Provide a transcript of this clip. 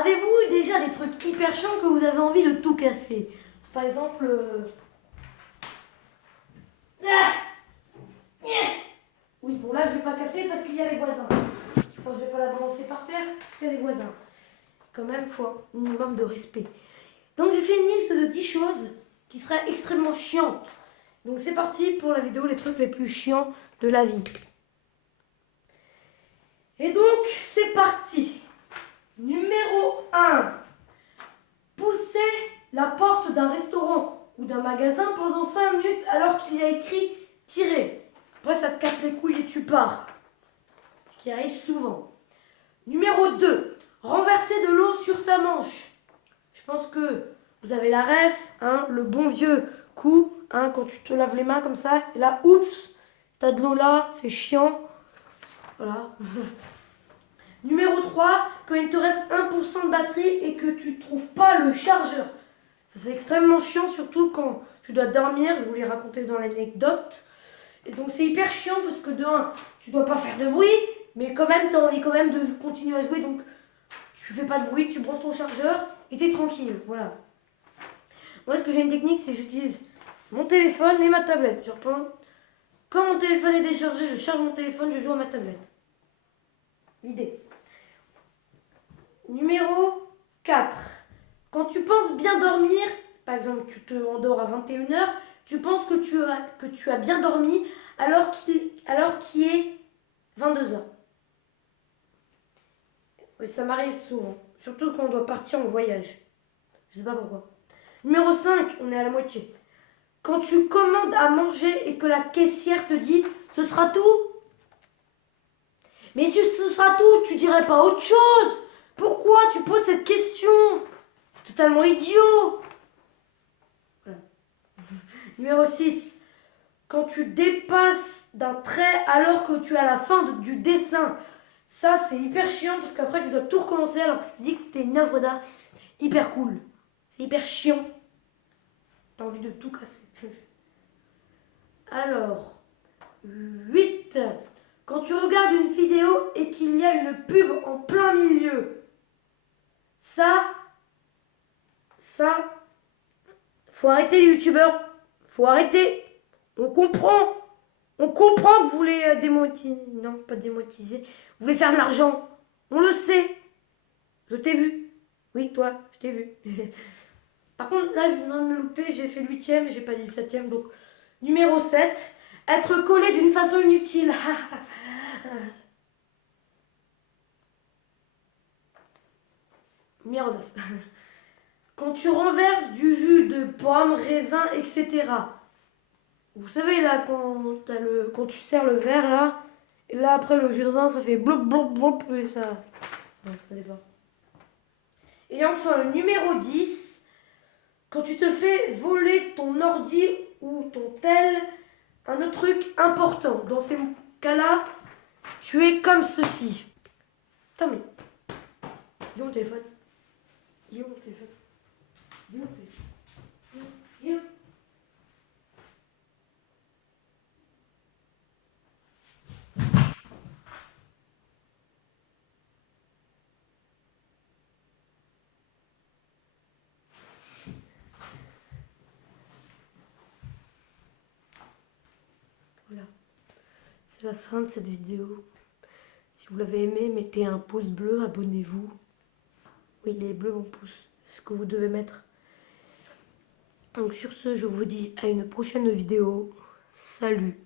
Avez-vous déjà des trucs hyper chiants que vous avez envie de tout casser? Par exemple... Oui, bon là je vais pas casser parce qu'il y a les voisins. Enfin, je vais pas la balancer par terre parce qu'il y a les voisins. Quand même, il faut un minimum de respect. Donc j'ai fait une liste de 10 choses qui seraient extrêmement chiantes. Donc c'est parti pour la vidéo, les trucs les plus chiants de la vie. Et donc c'est parti. Numéro 1. Pousser la porte d'un restaurant ou d'un magasin pendant 5 minutes alors qu'il y a écrit tirer. Après ça te casse les couilles et tu pars. Ce qui arrive souvent. Numéro 2. Renverser de l'eau sur sa manche. Je pense que vous avez la ref, hein, le bon vieux coup, hein, quand tu te laves les mains comme ça, et là, oups, t'as de l'eau là, c'est chiant. Voilà. Numéro 3, quand il te reste 1% de batterie et que tu ne trouves pas le chargeur. Ça c'est extrêmement chiant, surtout quand tu dois dormir, je vous l'ai raconté dans l'anecdote. Et donc c'est hyper chiant parce que de 1, tu dois pas faire de bruit, mais quand même, tu as envie quand même de continuer à jouer, donc tu fais pas de bruit, tu branches ton chargeur et t'es tranquille, voilà. Moi, ce que j'ai une technique, c'est que j'utilise mon téléphone et ma tablette. Genre, quand mon téléphone est déchargé, je charge mon téléphone, je joue à ma tablette. L'idée. Numéro 4. Quand tu penses bien dormir, par exemple, tu te endors à 21h, tu penses que tu as bien dormi alors qu'il est 22h. Oui, ça m'arrive souvent. Surtout quand on doit partir en voyage. Je sais pas pourquoi. Numéro 5, on est à la moitié. Quand tu commandes à manger et que la caissière te dit « ce sera tout ». Mais si ce sera tout, tu dirais pas autre chose. Pourquoi tu poses cette question? C'est totalement idiot. Voilà. Numéro 6. Quand tu dépasses d'un trait alors que tu es à la fin du dessin. Ça, c'est hyper chiant parce qu'après, tu dois tout recommencer alors que tu dis que c'était une œuvre d'art hyper cool. C'est hyper chiant. T'as envie de tout casser. Alors, 8. Quand tu regardes une vidéo et qu'il y a une pub en plein milieu. Ça, faut arrêter les youtubeurs. Faut arrêter. On comprend. On comprend que vous voulez démonétiser. Non, pas démonétiser. Vous voulez faire de l'argent. On le sait. Je t'ai vu. Oui, toi, je t'ai vu. Par contre, là, je viens de me louper. J'ai fait le 8e et j'ai pas dit le 7e. Donc, numéro 7. Être collé d'une façon inutile. Numéro 9. Quand tu renverses du jus de pomme, raisin, etc. Vous savez là, quand tu sers le verre là, et là après le jus de raisin ça fait blop blop blop et ça. Non, ça dépend. Et enfin le numéro 10, quand tu te fais voler ton ordi ou ton tel, un autre truc important. Dans ces cas-là, tu es comme ceci. Putain mais. Il est où mon téléphone? Il est où mon téléphone? Il est où mon téléphone? Il est où? Voilà, c'est la fin de cette vidéo. Si vous l'avez aimé, mettez un pouce bleu, abonnez-vous. Oui, il est bleu mon pouce, c'est ce que vous devez mettre. Donc sur ce, je vous dis à une prochaine vidéo. Salut!